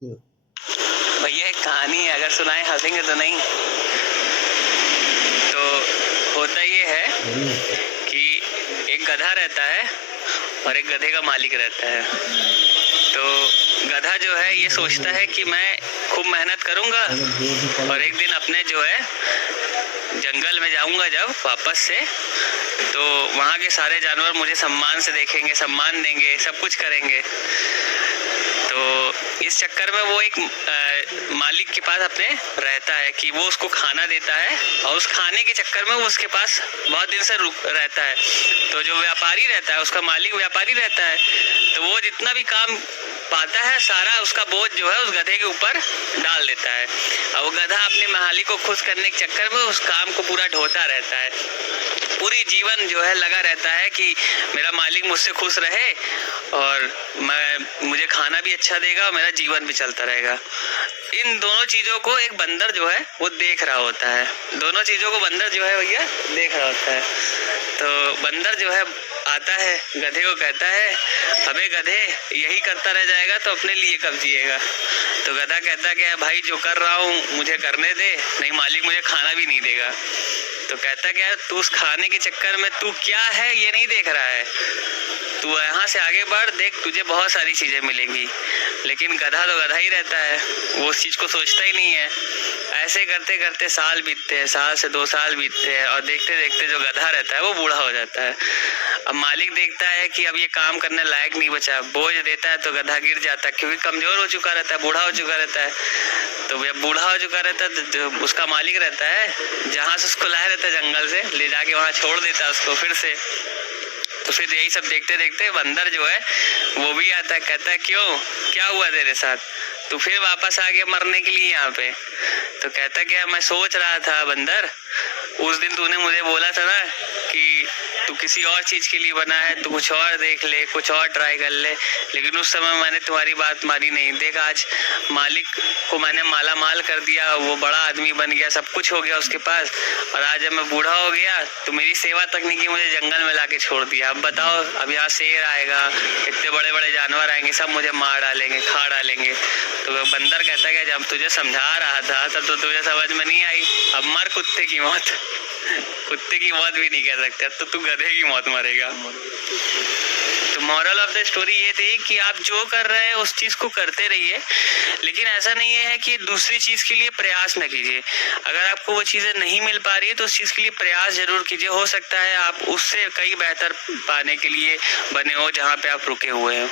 भैया एक कहानी है, अगर सुनाए हंसेंगे तो नहीं। तो होता ये है कि एक गधा रहता है और एक गधे का मालिक रहता है। तो गधा जो है ये सोचता है कि मैं खूब मेहनत करूंगा और एक दिन अपने जो है जंगल में जाऊंगा जब वापस से, तो वहाँ के सारे जानवर मुझे सम्मान से देखेंगे, सम्मान देंगे, सब कुछ करेंगे। तो इस चक्कर में वो एक मालिक के पास अपने रहता है कि वो उसको खाना देता है, और उस खाने के चक्कर में वो उसके पास बहुत दिन से रुक रहता है। तो जो व्यापारी रहता है, उसका मालिक व्यापारी रहता है, तो वो जितना भी काम पाता है सारा उसका बोझ जो है उस गधे के ऊपर डाल देता है। और वो गधा अपने मालिक को खुश करने के चक्कर में उस काम को पूरा ढोता रहता है। पूरी जीवन जो है लगा रहता है कि मेरा मालिक मुझसे खुश रहे और मुझे खाना भी अच्छा देगा और मेरा जीवन भी चलता रहेगा। इन दोनों चीजों को एक बंदर जो है वो देख रहा होता है। दोनों चीजों को बंदर जो है भैया देख रहा होता है। तो बंदर जो है आता है, गधे को कहता है, अबे गधे, यही करता रह जाएगा तो अपने लिए कब जिएगा। तो गधा कहता है भाई जो कर रहा हूँ मुझे करने दे, नहीं मालिक मुझे खाना भी नहीं देगा। तो कहता क्या तू उस खाने के चक्कर में तू क्या है ये नहीं देख रहा है, तू यहाँ से आगे बढ़, देख तुझे बहुत सारी चीजें मिलेंगी। लेकिन गधा तो गधा ही रहता है, वो उस चीज को सोचता ही नहीं है। ऐसे करते करते साल बीतते हैं, साल से 2 साल बीतते हैं, और देखते देखते जो गधा रहता है वो बूढ़ा हो जाता है। अब मालिक देखता है कि अब ये काम करने लायक नहीं बचा, बोझ देता है तो गधा गिर जाता है, क्योंकि कमजोर हो चुका रहता है, बूढ़ा हो चुका रहता है। तो जब बूढ़ा हो चुका रहता है तो जो उसका मालिक रहता है, जहाँ से उसको लाया रहता है जंगल से, ले जाके वहाँ छोड़ देता है उसको फिर से। तो फिर यही सब देखते देखते बंदर जो है वो भी आता है, कहता है क्यों, क्या हुआ तेरे साथ, तू फिर वापस आ गया मरने के लिए यहाँ पे। तो कहता क्या मैं सोच रहा था बंदर, उस दिन तूने मुझे बोला था ना कि तू किसी और चीज के लिए बना है, तू कुछ और देख ले, कुछ और ट्राई कर ले, लेकिन उस समय मैंने तुम्हारी बात मानी नहीं। देख आज मालिक को मैंने माला माल कर दिया, वो बड़ा आदमी बन गया, सब कुछ हो गया उसके पास, और आज जब मैं बूढ़ा हो गया तो मेरी सेवा तक नहीं की, मुझे जंगल में लाके छोड़ दिया। अब बताओ, अब यहाँ शेर आएगा, इतने बड़े बड़े जानवर आएंगे, सब मुझे मार डालेंगे, खा डालेंगे। तो बंदर कहता है जब तुझे समझा रहा था तब तो तुझे समझ में नहीं आई, अब मर कुत्ते की मौत। कुत्ते की मौत भी नहीं कह सकते, तो तू गधे की मौत मरेगा। तो मॉरल ऑफ द स्टोरी ये थी कि आप जो कर रहे हैं उस चीज को करते रहिए, लेकिन ऐसा नहीं है कि दूसरी चीज के लिए प्रयास न कीजिए। अगर आपको वो चीजें नहीं मिल पा रही है तो उस चीज के लिए प्रयास जरूर कीजिए, हो सकता है आप उससे कई बेहतर पाने के लिए बने हो जहाँ पे आप रुके हुए हैं।